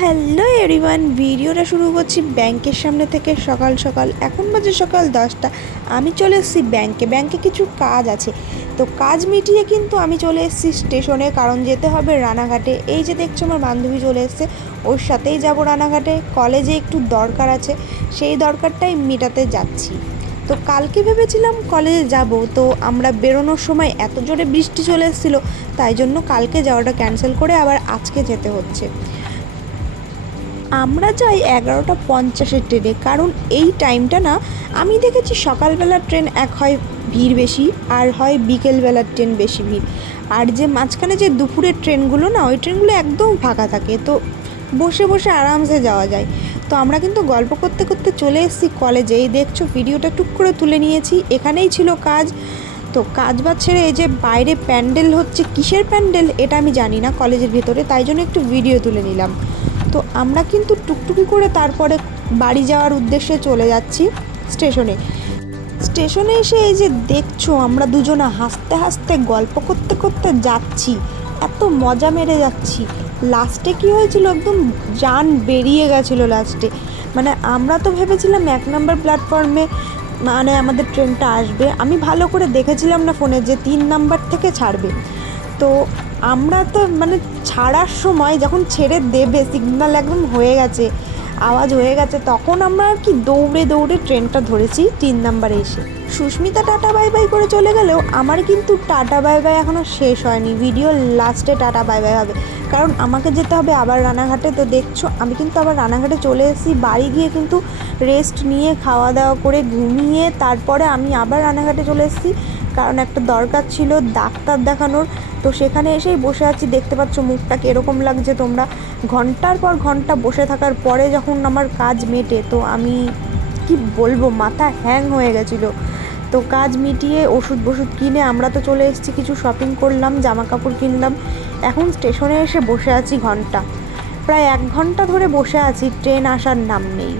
Hello everyone, ভিডিওটা শুরু করছি ব্যাংকের সামনে থেকে। সকাল সকাল এখন বাজে সকাল 10টা। আমি চলে এসেছি ব্যাংকে কিছু কাজ আছে। তো কাজ মিটিয়ে কিন্তু আমি চলে এসেছি স্টেশনে, কারণ যেতে হবে রানাঘাটে। এই যে দেখছো আমার বান্ধবী চলে এসছে, ওর সাথেই যাব রানাঘাটে। কলেজে একটু দরকার আছে, সেই দরকারটাই মেটাতে যাচ্ছি। তো কালকে ভেবেছিলাম কলেজে যাব, তো আমরা বেরোনোর সময় এত জোরে বৃষ্টি চলে এসেছিলো, তাই জন্য কালকে যাওয়াটা ক্যান্সেল করে আবার আজকে যেতে হচ্ছে। আমরা যাই 11:50 ট্রেনে, কারণ এই টাইমটা না আমি দেখেছি সকালবেলার ট্রেন এক হয় ভিড় বেশি, আর হয় বিকেলবেলার ট্রেন বেশি ভিড়। আর যে মাঝখানে যে দুপুরের ট্রেনগুলো না, ওই ট্রেনগুলো একদম ফাঁকা থাকে, তো বসে বসে আরামসে যাওয়া যায়। তো আমরা কিন্তু গল্প করতে করতে চলে এসেছি কলেজে। এই দেখছো ভিডিওটা টুক করে তুলে নিয়েছি, এখানেই ছিল কাজ। তো কাজ বাজ ছেড়ে এই যে বাইরে প্যান্ডেল হচ্ছে, কিসের প্যান্ডেল এটা আমি জানি না কলেজের ভেতরে, তাই জন্য একটু ভিডিও তুলে নিলাম। তো আমরা কিন্তু টুকটুকি করে তারপরে বাড়ি যাওয়ার উদ্দেশ্যে চলে যাচ্ছি স্টেশনে এসে এই যে দেখছো আমরা দুজনা হাসতে হাসতে গল্প করতে করতে যাচ্ছি, এত মজা মেরে যাচ্ছি। লাস্টে কি হয়েছিল, একদম জান বেরিয়ে গেছিলো লাস্টে। মানে আমরা তো ভেবেছিলাম 1 নম্বর প্ল্যাটফর্মে মানে আমাদের ট্রেনটা আসবে। আমি ভালো করে দেখেছিলাম না ফোনে যে 3 নম্বর থেকে ছাড়বে। তো আমরা তো মানে ছাড়ার সময় যখন ছেড়ে দেবে, সিগন্যাল একদম হয়ে গেছে, আওয়াজ হয়ে গেছে, তখন আমরা আর কি দৌড়ে দৌড়ে ট্রেনটা ধরেছি 3 নম্বরে এসে। সুস্মিতা টাটা বাই বাই করে চলে গেলেও আমার কিন্তু টাটা বাই বাই এখনও শেষ হয়নি। ভিডিও লাস্টে টাটা বাই বাই হবে, কারণ আমাকে যেতে হবে আবার রানাঘাটে। তো দেখছো আমি কিন্তু আবার রানাঘাটে চলে এসেছি। বাড়ি গিয়ে কিন্তু রেস্ট নিয়ে খাওয়া দাওয়া করে ঘুমিয়ে তারপরে আমি আবার রানাঘাটে চলে এসেছি, কারণ একটা দরকার ছিল ডাক্তার দেখানোর। তো সেখানে এসেই বসে আছি, দেখতে পাচ্ছ মুখটাকে এরকম লাগছে তোমরা। ঘন্টার পর ঘন্টা বসে থাকার পরে যখন আমার কাজ মেটে, তো আমি কি বলবো, মাথা হ্যাং হয়ে গেছিলো। তো কাজ মিটিয়ে ওষুধ কিনে আমরা তো চলে এসেছি, কিছু শপিং করলাম, জামা কাপড় কিনলাম। এখন স্টেশনে এসে বসে আছি প্রায় 1 ঘন্টা ধরে বসে আছি, ট্রেন আসার নাম নেই।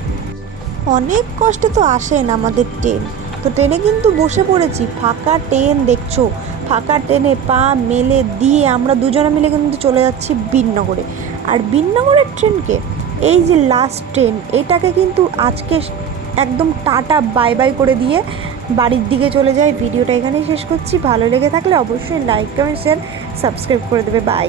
অনেক কষ্টে তো আসেন আমাদের ট্রেন। তো ট্রেনে কিন্তু বসে পড়েছি, ফাঁকা ট্রেন দেখছো, ফাঁকা ট্রেনে পা মেলে দিয়ে আমরা দুজনে মিলে কিন্তু চলে যাচ্ছি বিননগরে। আর বিননগরের ট্রেনকে, এই যে লাস্ট ট্রেন, এটাকে কিন্তু আজকে একদম টাটা বাই বাই করে দিয়ে বাড়ির দিকে চলে যাই। ভিডিওটা এখানেই শেষ করছি। ভালো লেগে থাকলে অবশ্যই লাইক কমেন্ট শেয়ার সাবস্ক্রাইব করে দেবে। বাই।